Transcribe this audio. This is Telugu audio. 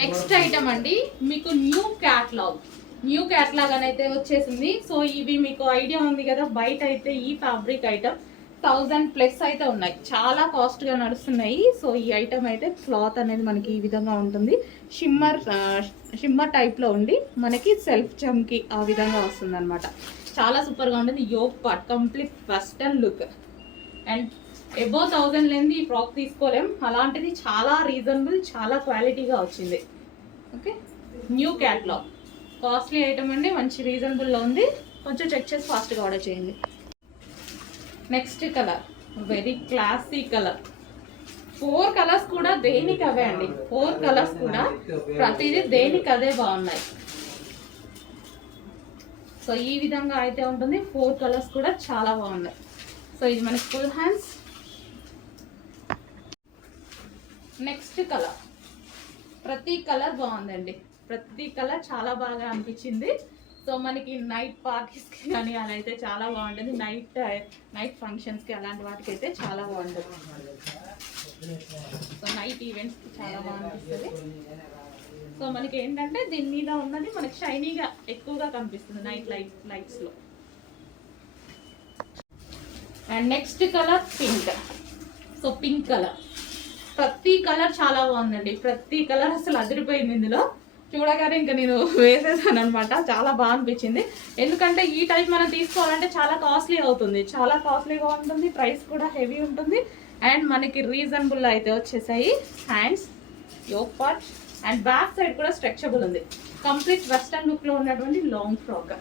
నెక్స్ట్ ఐటమ్ అండి, మీకు న్యూ క్యాట్లాగ్ అని అయితే వచ్చేసింది. సో ఇవి మీకు ఐడియా ఉంది కదా, బయట అయితే ఈ ఫ్యాబ్రిక్ ఐటమ్ 1000+ అయితే ఉన్నాయి, చాలా కాస్ట్ గా నడుస్తున్నాయి. సో ఈ ఐటమ్ అయితే క్లాత్ అనేది మనకి ఈ విధంగా ఉంటుంది, షిమ్మర్ టైప్ లో ఉండి మనకి సెల్ఫ్ చమ్కి ఆ విధంగా వస్తుంది అనమాట. చాలా సూపర్ గా ఉంటుంది. Yoke part complete western look and above 1000 లేని ఈ ఫ్రాక్ తీసుకోలేం, అలాంటిది చాలా రీజనబుల్, చాలా క్వాలిటీగా వచ్చింది. Okay, new catalogue costly item అండి, మంచి రీజనబుల్లో ఉంది. కొంచెం చెక్ చేసి ఫాస్ట్గా ఆర్డర్ చేయండి. Next colour very classy colour. 4 colours కూడా దేనికి అవే అండి, 4 కలర్స్ కూడా ప్రతిదీ దేనికి అదే బాగున్నాయి. సో ఈ విధంగా అయితే ఉంటుంది, 4 కలర్స్ కూడా చాలా బాగున్నాయి. సో ఇది మనకి ఫుల్ హ్యాండ్స్. నెక్స్ట్ కలర్, ప్రతి కలర్ బాగుందండి, ప్రతి కలర్ చాలా బాగా అనిపించింది. సో మనకి నైట్ పార్టీస్కి కానీ అలా అయితే చాలా బాగుంటుంది, నైట్ ఫంక్షన్స్కి అలాంటి వాటికి అయితే చాలా బాగుంటుంది. సో నైట్ ఈవెంట్స్కి చాలా బాగా అనిపిస్తుంది. సో మనకి ఏంటంటే దీని మీద ఉన్నది మనకి షైనీగా ఎక్కువగా కనిపిస్తుంది నైట్ లైట్స్లో. And next colour pink. So pink colour, ప్రతి కలర్ చాలా బాగుందండి, ప్రతి కలర్ అసలు అదిరిపోయింది. ఇందులో చూడగానే ఇంకా నేను వేసేసాను అనమాట, చాలా బాగా అనిపించింది. ఎందుకంటే ఈ టైప్ మనం తీసుకోవాలంటే చాలా కాస్ట్లీ అవుతుంది, చాలా కాస్ట్లీగా ఉంటుంది, ప్రైస్ కూడా హెవీ ఉంటుంది. అండ్ మనకి రీజనబుల్ అయితే వచ్చేసాయి. Hands, yoke part and back side కూడా స్ట్రెచబుల్ ఉంది. కంప్లీట్ వెస్టర్న్ లుక్లో ఉన్నటువంటి లాంగ్ ఫ్రాక్.